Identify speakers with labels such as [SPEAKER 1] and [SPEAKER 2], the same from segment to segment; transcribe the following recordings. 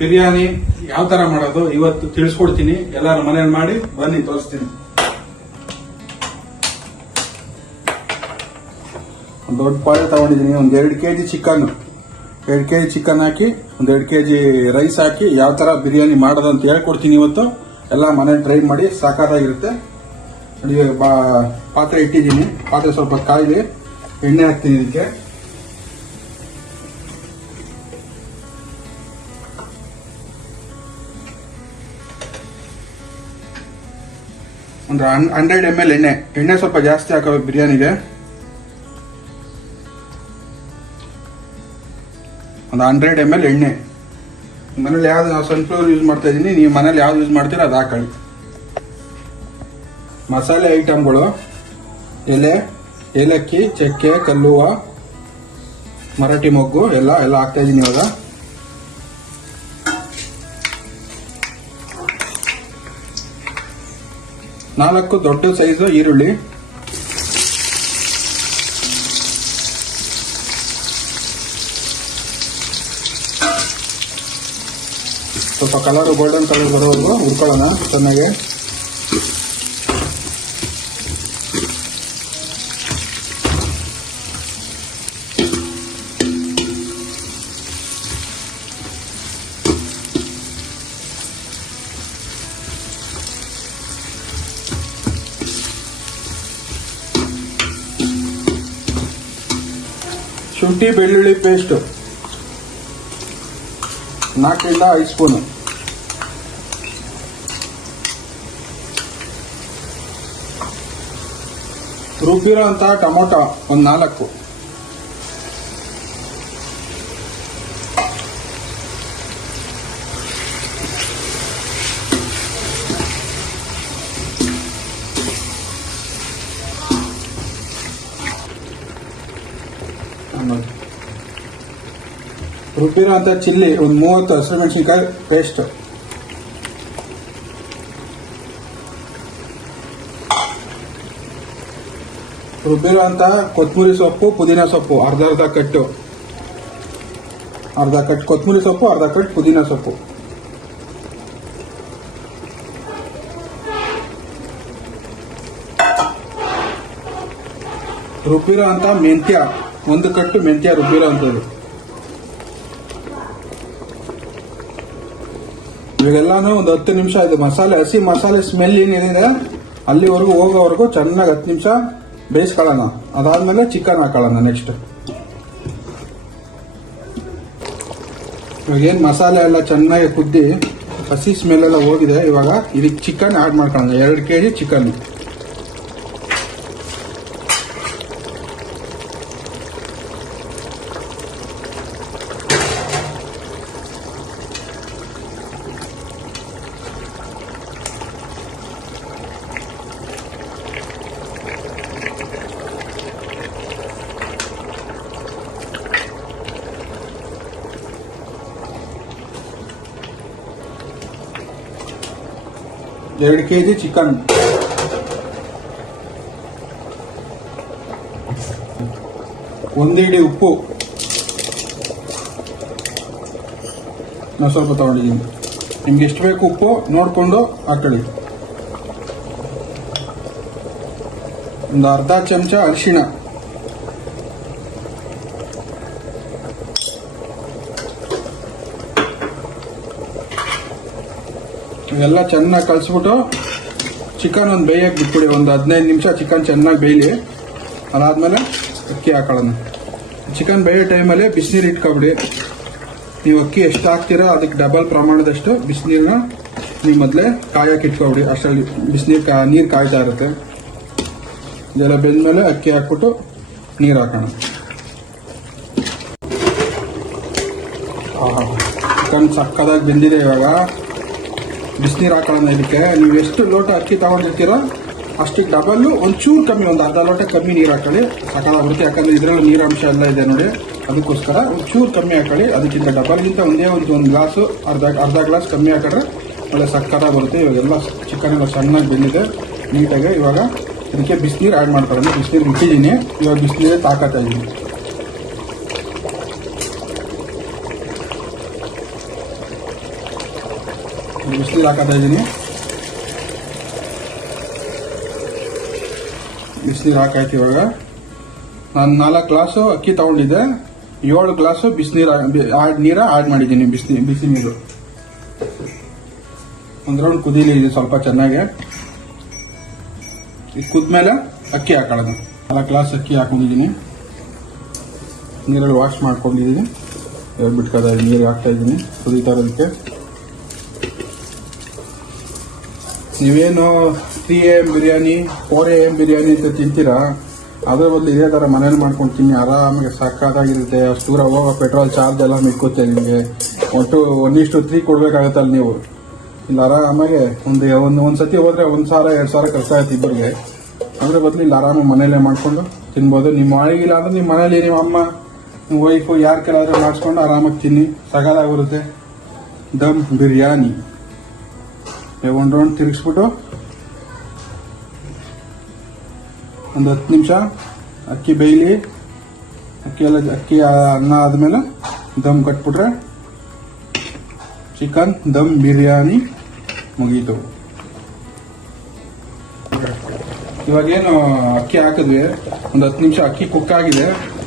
[SPEAKER 1] ಬಿರಿಯಾನಿ ಯಾವ ತರ ಮಾಡೋದು ಇವತ್ತು ತಿಳಿಸ್ಕೊಡ್ತೀನಿ. ಎಲ್ಲಾರು ಮನೇಲಿ ಮಾಡಿ ಬನ್ನಿ, ತೋರಿಸ್ತೀನಿ. ಒಂದು ದೊಡ್ಡ ಪಾತ್ರೆ ತಗೊಂಡಿದ್ದೀನಿ. ಒಂದು ಎರಡು ಕೆ ಜಿ ಚಿಕನ್ ಎರಡು ಕೆ ಜಿ ಚಿಕನ್ ಹಾಕಿ, ಒಂದು ಎರಡು ಕೆ ಜಿ ರೈಸ್ ಹಾಕಿ, ಯಾವ ಥರ ಬಿರಿಯಾನಿ ಮಾಡೋದು ಅಂತ ಹೇಳ್ಕೊಡ್ತೀನಿ ಇವತ್ತು. ಎಲ್ಲ ಮನೇಲಿ ಟ್ರೈ ಮಾಡಿ ಸಾಕಾಗಿರುತ್ತೆ ಪಾತ್ರೆ ಇಟ್ಟಿದ್ದೀನಿ. ಪಾತ್ರೆ ಸ್ವಲ್ಪ ಕಾಯಿಲಿ ಎಣ್ಣೆ ಹಾಕ್ತೀನಿ ಇದಕ್ಕೆ. ಒಂದು ಹಂಡ್ರೆಡ್ ಎಂ ಎಲ್ ಎಣ್ಣೆ. ಎಣ್ಣೆ ಸ್ವಲ್ಪ ಜಾಸ್ತಿ ಹಾಕಬೇಕು ಬಿರಿಯಾನಿಗೆ. ಒಂದು ಹಂಡ್ರೆಡ್ ಎಂ ಎಲ್ ಎಣ್ಣೆ. ಮನೇಲಿ ಯಾವ್ದು ನಾವು ಸನ್ಫ್ಲವರ್ ಯೂಸ್ ಮಾಡ್ತಾ ಇದ್ದೀನಿ, ನೀವು ಮನೇಲಿ ಯಾವ್ದು ಯೂಸ್ ಮಾಡ್ತೀರೋ ಅದು ಹಾಕೊಳ್ಳಿ. ಮಸಾಲೆ ಐಟಮ್ಗಳು ಎಲೆ, ಏಲಕ್ಕಿ, ಚಕ್ಕೆ, ಕಲ್ಲುವ, ಮರಾಠಿ ಮೊಗ್ಗು, ಎಲ್ಲ ಎಲ್ಲ ಹಾಕ್ತಾ ಇದ್ದೀನಿ ಇವಾಗ. ನಾಲ್ಕು ದೊಡ್ಡ ಸೈಜು ಈರುಳ್ಳಿ. ಸ್ವಲ್ಪ ಕಲರ್ ಗೋಲ್ಡನ್ ಕಲರ್ ಬರೋದು ಹುರ್ಕೊಳ್ಳೋಣ ಚೆನ್ನಾಗಿ. ಶುಂಠಿ ಬೆಳ್ಳುಳ್ಳಿ ಪೇಸ್ಟ್ ನಾಲ್ಕರಿಂದ ಐದು ಸ್ಪೂನು ರುಬ್ಬಿರೋ ಅಂತ ಟೊಮೊಟೊ ಒಂದು ನಾಲ್ಕು. ರುಬ್ಬಿರೋ ಅಂತ ಚಿಲ್ಲಿ ಒಂದು ಮೂವತ್ತು ಹಸಿರು ಮೆಣಸಿನ್ಕಾಯಿ ಪೇಸ್ಟ್ ರುಬ್ಬಿರೋ ಅಂತ ಕೊತ್ತಂಬರಿ ಸೊಪ್ಪು, ಪುದೀನ ಸೊಪ್ಪು, ಅರ್ಧ ಅರ್ಧ ಕಟ್ಟು. ಅರ್ಧ ಕಟ್ ಕೊತ್ತಂಬರಿ ಸೊಪ್ಪು, ಅರ್ಧ ಕಟ್ ಪುದೀನ ಸೊಪ್ಪು. ರುಬ್ಬಿರೋ ಅಂತ ಮೆಂತ್ಯ, ಒಂದು ಕಟ್ಟು ಮೆಂತ್ಯ ರುಬ್ಬಿರೋ ಅಂಥದ್ದು ಇವಾಗೆಲ್ಲಾನು ಒಂದು ಹತ್ತು ನಿಮಿಷ ಇದು ಮಸಾಲೆ, ಹಸಿ ಮಸಾಲೆ ಸ್ಮೆಲ್ ಏನಿದೆ, ಅಲ್ಲಿವರೆಗೂ ಹೋಗೋವರೆಗೂ ಚೆನ್ನಾಗಿ ಹತ್ತು ನಿಮಿಷ ಬೇಯಿಸ್ಕೊಳ್ಳೋಣ. ಅದಾದಮೇಲೆ ಚಿಕನ್ ಹಾಕೊಳ್ಳೋಣ ನೆಕ್ಸ್ಟ್ ಇವಾಗ ಏನು ಮಸಾಲೆ ಎಲ್ಲ ಚೆನ್ನಾಗಿ ಕುದ್ದಿ, ಹಸಿ ಸ್ಮೆಲ್ ಎಲ್ಲ ಹೋಗಿದೆ. ಇವಾಗ ಇದಕ್ಕೆ ಚಿಕನ್ ಆ್ಯಡ್ ಮಾಡ್ಕೊಳ್ಳೋಣ. ಎರಡು ಕೆ ಜಿ ಚಿಕನ್ ಎರಡು ಕೆ ಜಿ ಚಿಕನ್. ಒಂದಿಡಿ ಉಪ್ಪು. ನಾನು ಸ್ವಲ್ಪ ತಗೊಂಡಿದ್ದೀನಿ. ನಿಮ್ಗೆ ಎಷ್ಟು ಬೇಕು ಉಪ್ಪು, ನೋಡಿಕೊಂಡು ಹಾಕೊಳ್ಳಿ. ಒಂದು ಅರ್ಧ ಚಮಚ ಅರಿಶಿಣ. ಇವೆಲ್ಲ ಚೆನ್ನಾಗಿ ಕಲಿಸ್ಬಿಟ್ಟು ಚಿಕನ್ ಒಂದು ಬೇಯಕ್ಕೆ ಬಿಟ್ಬಿಡಿ, ಒಂದು ಹದಿನೈದು ನಿಮಿಷ ಚಿಕನ್ ಚೆನ್ನಾಗಿ ಬೇಯಲಿ. ಅದಾದಮೇಲೆ ಅಕ್ಕಿ ಹಾಕೊಳ್ಳೋಣ. ಚಿಕನ್ ಬೇಯೋ ಟೈಮಲ್ಲಿ ಬಿಸಿನೀರು ಇಟ್ಕೊಬಿಡಿ. ನೀವು ಅಕ್ಕಿ ಎಷ್ಟು ಹಾಕ್ತೀರೋ ಅದಕ್ಕೆ ಡಬಲ್ ಪ್ರಮಾಣದಷ್ಟು ಬಿಸಿನೀರನ್ನ ನೀವು ಮೊದಲೇ ಕಾಯಕ್ಕೆ ಇಟ್ಕೊಬಿಡಿ. ಅಷ್ಟರಲ್ಲಿ ಬಿಸಿನೀರು ಕಾ, ನೀರು ಕಾಯ್ತಾ ಇರುತ್ತೆ. ಇದೆಲ್ಲ ಬೆಂದಮೇಲೆ ಅಕ್ಕಿ ಹಾಕ್ಬಿಟ್ಟು ನೀರು ಹಾಕೋಣ. ಚಿಕನ್ ಸಕ್ಕದಾಗಿ ಬೆಂದಿದೆ ಇವಾಗ. ಬಿಸಿನೀರು ಹಾಕೊಳ್ಳೋಣ ಇದಕ್ಕೆ. ನೀವು ಎಷ್ಟು ಲೋಟ ಅಕ್ಕಿ ತಗೊಂಡಿರ್ತೀರೋ ಅಷ್ಟಕ್ಕೆ ಡಬಲ್ಲು ಒಂಚೂರು ಕಮ್ಮಿ, ಒಂದು ಅರ್ಧ ಲೋಟ ಕಮ್ಮಿ ನೀರು ಹಾಕೊಳ್ಳಿ. ಬರುತ್ತೆ ಯಾಕಂದರೆ ಇದರಲ್ಲಿ ನೀರಾಂಶ ಎಲ್ಲ ಇದೆ ನೋಡಿ. ಅದಕ್ಕೋಸ್ಕರ ಒಂಚೂರು ಕಮ್ಮಿ ಹಾಕೊಳ್ಳಿ. ಅದಕ್ಕಿಂತ ಡಬಲ್ಗಿಂತ ಒಂದೇ ಒಂದು ಒಂದು ಗ್ಲಾಸು ಅರ್ಧ ಅರ್ಧ ಗ್ಲಾಸ್ ಕಮ್ಮಿ ಹಾಕಿದ್ರೆ ಒಳ್ಳೆ ಸಕ್ಕತ್ತಾಗಿ ಬರುತ್ತೆ. ಇವಾಗೆಲ್ಲ ಚಿಕನ್ ಎಲ್ಲ ಸಣ್ಣಗೆ ಬೆಂದಿದೆ, ನೀಟಾಗಿ ಇವಾಗ ಅದಕ್ಕೆ ಬಿಸಿನೀರು ಆ್ಯಡ್ ಮಾಡ್ತಾರೆ ಬಿಸಿನೀರು ಇಟ್ಟಿದ್ದೀನಿ ಇವಾಗ ಬಿಸಿನೀರೇ ತಾಕತ್ತಾ ಇದ್ದೀನಿ ಬಿಸಿನೀರು ಹಾಕೋತಾ ಇದ್ದೀನಿ. ಬಿಸಿನೀರು ಹಾಕಾಯ್ತು ಇವಾಗ. ನಾನು ನಾಲ್ಕು ಗ್ಲಾಸು ಅಕ್ಕಿ ತಗೊಂಡಿದ್ದೆ. ಏಳು ಗ್ಲಾಸು ಬಿಸಿನೀರು ಆಡ್ ನೀರ ಆಡ್ ಮಾಡಿದ್ದೀನಿ ಬಿಸಿ ಬಿಸಿ ನೀರು. ಒಂದು ರೌಂಡ್ ಕುದೀಲಿ ಇದು ಸ್ವಲ್ಪ ಚೆನ್ನಾಗೆ. ಇದು ಕುದ್ಮೇಲೆ ಅಕ್ಕಿ ಹಾಕೊಳ್ಳೋದು. ನಾಲ್ಕು ಗ್ಲಾಸ್ ಅಕ್ಕಿ ಹಾಕೊಂಡಿದ್ದೀನಿ. ನೀರಲ್ಲಿ ವಾಶ್ ಮಾಡ್ಕೊಂಡಿದ್ದೀನಿ. ಎರಡು ಬಿಟ್ಕೋದ ನೀರು ಹಾಕ್ತಾ ಇದ್ದೀನಿ ಕುದೀತಾ ಇರೋದಕ್ಕೆ. ನೀವೇನು three M biryani four M biryani ಅಂತ ತಿಂತೀರಾ? ಅದ್ರ ಬದಲು ಇದೇ ಥರ ಮನೇಲಿ ಮಾಡ್ಕೊಂಡು ತಿನ್ನಿ ಆರಾಮಾಗಿ ಸಕ್ಕತ್ತಾಗಿರುತ್ತೆ ಅಷ್ಟು ದೂರ ಹೋಗೋ ಪೆಟ್ರೋಲ್ ಚಾರ್ಜ್ ಎಲ್ಲ ಮಿಕ್ಕುತ್ತೆ ನಿಮಗೆ. ಒಟ್ಟು ಒಂದಿಷ್ಟು ತ್ರೀ ಕೊಡಬೇಕಾಗತ್ತಲ್ಲ ನೀವು. ಇಲ್ಲಿ ಆರಾಮಾಗೆ ಒಂದು ಒಂದು ಒಂದು ಸತಿ ಹೋದರೆ ಒಂದು ಸಾವಿರ, ಎರಡು ಸಾವಿರ ಖರ್ಚಾಗುತ್ತೆ ಇಬ್ಬರಿಗೆ. ಅದ್ರ ಬದಲು ಇಲ್ಲಿ ಆರಾಮಾಗಿ ಮನೇಲೆ ಮಾಡಿಕೊಂಡು ತಿನ್ಬೋದು. ನಿಮ್ಮ ಮಳೆಗಿಲ್ಲ ಅಂದರೆ ನಿಮ್ಮ ಮನೇಲಿ ನಿಮ್ಮ ಅಮ್ಮ, ನಿಮ್ಮ ವೈಫು ಯಾರು ಕೆಲಾದ್ರೂ ಮಾಡಿಸ್ಕೊಂಡು ಆರಾಮಾಗಿ ತಿನ್ನಿ. ಸಗಾಲಾಗಿರುತ್ತೆ ದಮ್ ಬಿರಿಯಾನಿ. ಒಂದು ರೌಂಡ್ ತಿರುಗಿಸ್ಬಿಟ್ಟು ಒಂದು ಹತ್ತು ನಿಮಿಷ ಅಕ್ಕಿ ಬೇಯಲಿ ಅಕ್ಕಿ ಎಲ್ಲ ಅಕ್ಕಿ ಅನ್ನ ಆದಮೇಲೆ ದಮ್ ಕಟ್ಬಿಟ್ರೆ ಚಿಕನ್ ದಮ್ ಬಿರಿಯಾನಿ ಮುಗೀತು ಇವಾಗೇನು ಅಕ್ಕಿ ಹಾಕಿದ್ವಿ ಒಂದು ಹತ್ತು ನಿಮಿಷ ಅಕ್ಕಿ ಕುಕ್ ಆಗಿದೆ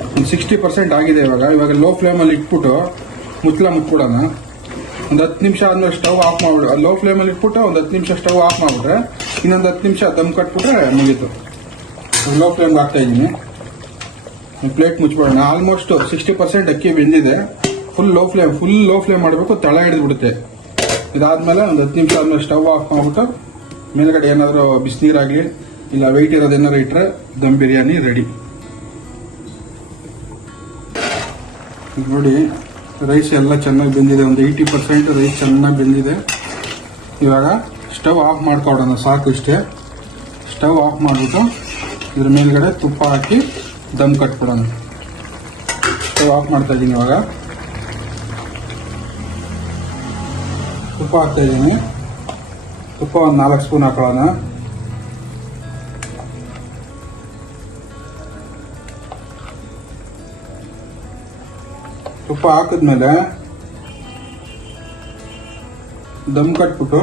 [SPEAKER 1] ಒಂದು ಸಿಕ್ಸ್ಟಿ ಪರ್ಸೆಂಟ್ ಆಗಿದೆ ಇವಾಗ ಇವಾಗ ಲೋ ಫ್ಲೇಮಲ್ಲಿ ಇಟ್ಬಿಟ್ಟು ಮುಚ್ಚಲ ಮುಚ್ಬಿಡೋಣ ಒಂದು ಹತ್ತು ನಿಮಿಷ ಆದ್ಮೇಲೆ ಸ್ಟವ್ ಆಫ್ ಮಾಡ್ಬಿಡು ಲೋ ಫ್ಲೇಮಲ್ಲಿ ಇಟ್ಬಿಟ್ಟು ಒಂದು ಹತ್ತು ನಿಮಿಷ ಸ್ಟವ್ ಆಫ್ ಮಾಡ್ಬಿಟ್ರೆ, ಇನ್ನೊಂದು ಹತ್ತು ನಿಮಿಷ ದಮ್ ಕಟ್ಬಿಟ್ರೆ ಮುಗೀತು. ಲೋ ಫ್ಲೇಮ್ ಹಾಕ್ತಾ ಇದ್ದೀನಿ. ಪ್ಲೇಟ್ ಮುಚ್ಬಿಡೋಣ ಆಲ್ಮೋಸ್ಟ್ ಸಿಕ್ಸ್ಟಿ ಪರ್ಸೆಂಟ್ ಅಕ್ಕಿ ಬೆಂದಿದೆ. Full low flame full low flame ಮಾಡಬೇಕು, ತಳ ಹಿಡಿದು ಬಿಡುತ್ತೆ ಇದಾದ್ಮೇಲೆ ಒಂದು ಹತ್ತು ನಿಮಿಷ ಆದ್ಮೇಲೆ ಸ್ಟವ್ ಆಫ್ ಮಾಡ್ಬಿಟ್ಟು, ಮೇಲ್ಗಡೆ ಏನಾದರೂ ಬಿಸಿನೀರಾಗಲಿ, ಇಲ್ಲ ವೆಯ್ಟ್ ಇರೋದು ಏನಾರು ಇಟ್ಟರೆ ದಮ್ ಬಿರಿಯಾನಿ ರೆಡಿ ನೋಡಿ ರೈಸ್ ಎಲ್ಲ ಚೆನ್ನಾಗಿ ಬೆಂದಿದೆ, ಒಂದು ಏಯ್ಟಿ ಪರ್ಸೆಂಟ್ ರೈಸ್ ಚೆನ್ನಾಗಿ ಬೆಂದಿದೆ. ಇವಾಗ ಸ್ಟವ್ ಆಫ್ ಮಾಡ್ಕೊಡೋಣ, ಸಾಕು ಇಷ್ಟೇ. ಸ್ಟವ್ ಆಫ್ ಮಾಡಿಬಿಟ್ಟು ಇದ್ರ ಮೇಲ್ಗಡೆ ತುಪ್ಪ ಹಾಕಿ ದಮ್ ಕಟ್ಬಿಡೋಣ. ಸ್ಟವ್ ಆಫ್ ಮಾಡ್ತಾ ಇದ್ದೀನಿ ಇವಾಗ. ತುಪ್ಪ ಹಾಕ್ತಾ ಇದ್ದೀನಿ. ತುಪ್ಪ ಒಂದು ನಾಲ್ಕು ಸ್ಪೂನ್ ಹಾಕೊಳ್ಳೋಣ. ತುಪ್ಪ ಹಾಕಿದ್ಮೇಲೆ ದಮ್ ಕಟ್ಬಿಟ್ಟು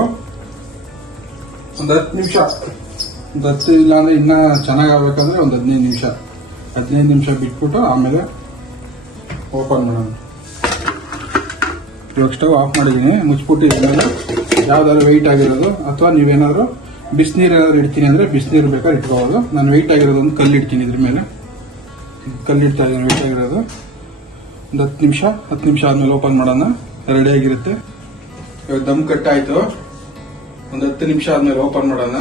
[SPEAKER 1] ಒಂದು ಹತ್ತು ನಿಮಿಷ, ಒಂದು ಹತ್ತು ಇಲ್ಲ ಅಂದ್ರೆ ಇನ್ನ ಚೆನ್ನಾಗಿ ಆಗ್ಬೇಕಂದ್ರೆ ಒಂದು ಹದಿನೈದು ನಿಮಿಷ. ಹದಿನೈದು ನಿಮಿಷ ಬಿಟ್ಬಿಟ್ಟು ಆಮೇಲೆ ಓಪನ್ ಮಾಡೋಣ. ಇವಾಗ ಸ್ಟವ್ ಆಫ್ ಮಾಡಿದ್ದೀನಿ ಮುಚ್ಚಿಬಿಟ್ಟು ಇದ್ಮೇಲೆ ಯಾವ್ದಾದ್ರು ವೆಯ್ಟ್ ಆಗಿರೋದು ಅಥವಾ ನೀವೇನಾದ್ರು ಬಿಸಿನೀರು ಏನಾದ್ರು ಇಡ್ತೀನಿ ಅಂದ್ರೆ ಬಿಸಿನೀರು ಬೇಕಾದ್ರೆ ಇಟ್ಕೋಬೋದು. ನಾನು ವೆಯ್ಟ್ ಆಗಿರೋದು ಒಂದು ಕಲ್ಲು ಇಡ್ತೀನಿ ಇದ್ರ ಮೇಲೆ. ಕಲ್ಲಿಡ್ತಾ ಇದ್ದೀನಿ ವೆಯ್ಟ್ ಆಗಿರೋದು. ಒಂದು ಹತ್ತು ನಿಮಿಷ ಹತ್ತು ನಿಮಿಷ ಆದ್ಮೇಲೆ ಓಪನ್ ಮಾಡೋಣ. ರೆಡಿ ಆಗಿರುತ್ತೆ. ಇವಾಗ ದಮ್ ಕಟ್ಟಾಯಿತು. ಒಂದು ಹತ್ತು ನಿಮಿಷ ಆದ್ಮೇಲೆ ಓಪನ್ ಮಾಡೋಣ.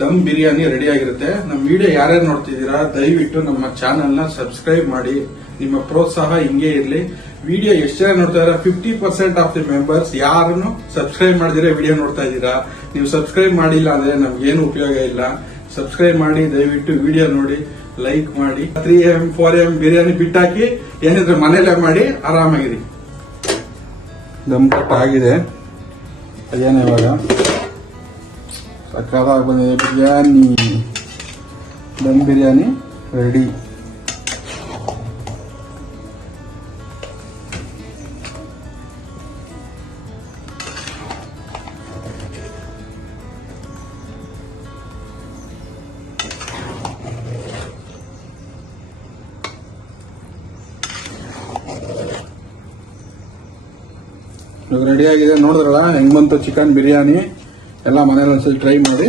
[SPEAKER 1] ದಮ್ ಬಿರಿಯಾನಿ ರೆಡಿ ಆಗಿರುತ್ತೆ. ನಮ್ಮ ವಿಡಿಯೋ ಯಾರ್ಯಾರು ನೋಡ್ತಿದ್ದೀರಾ, ದಯವಿಟ್ಟು ನಮ್ಮ ಚಾನೆಲ್ನ ಸಬ್ಸ್ಕ್ರೈಬ್ ಮಾಡಿ. ನಿಮ್ಮ ಪ್ರೋತ್ಸಾಹ ಹಿಂಗೆ ಇರಲಿ. ವಿಡಿಯೋ ಎಷ್ಟು ಜನ ನೋಡ್ತಾ ಇದ್ದಾರೆ? Fifty percent of the members ಯಾರನ್ನು ಸಬ್ಸ್ಕ್ರೈಬ್ ಮಾಡಿದಿರ ವಿಡಿಯೋ ನೋಡ್ತಾ ಇದ್ದೀರಾ? ನೀವು ಸಬ್ಸ್ಕ್ರೈಬ್ ಮಾಡಿಲ್ಲ ಅಂದ್ರೆ ನಮ್ಗೇನು ಉಪಯೋಗ ಇಲ್ಲ. ಸಬ್ಸ್ಕ್ರೈಬ್ ಮಾಡಿ, ದಯವಿಟ್ಟು ವಿಡಿಯೋ ನೋಡಿ. ಲೈಕ್ ಮಾಡಿ three M four M biryani ಬಿಟ್ಟಾಕಿ ಏನಿದ್ರೆ ಮನೇಲೆ ಮಾಡಿ, ಆರಾಮಾಗಿರಿ. ದಮ್ ಕಟ್ ಆಗಿದೆ. ಅದೇನು ಇವಾಗ? ಸಕ್ಕತ್ತಾಗಿ ಬಂದಿದೆ ಬಿರಿಯಾನಿ. ದಮ್ ಬಿರಿಯಾನಿ ರೆಡಿ ರೆಡಿ ಆಗಿದೆ. ನೋಡಿದ್ರಲ್ಲ ಹೆಂಗ್ ಬಂತು ಚಿಕನ್ ಬಿರಿಯಾನಿ? ಎಲ್ಲ ಮನೇಲಿ ಒಂದ್ಸಲ ಟ್ರೈ ಮಾಡಿ.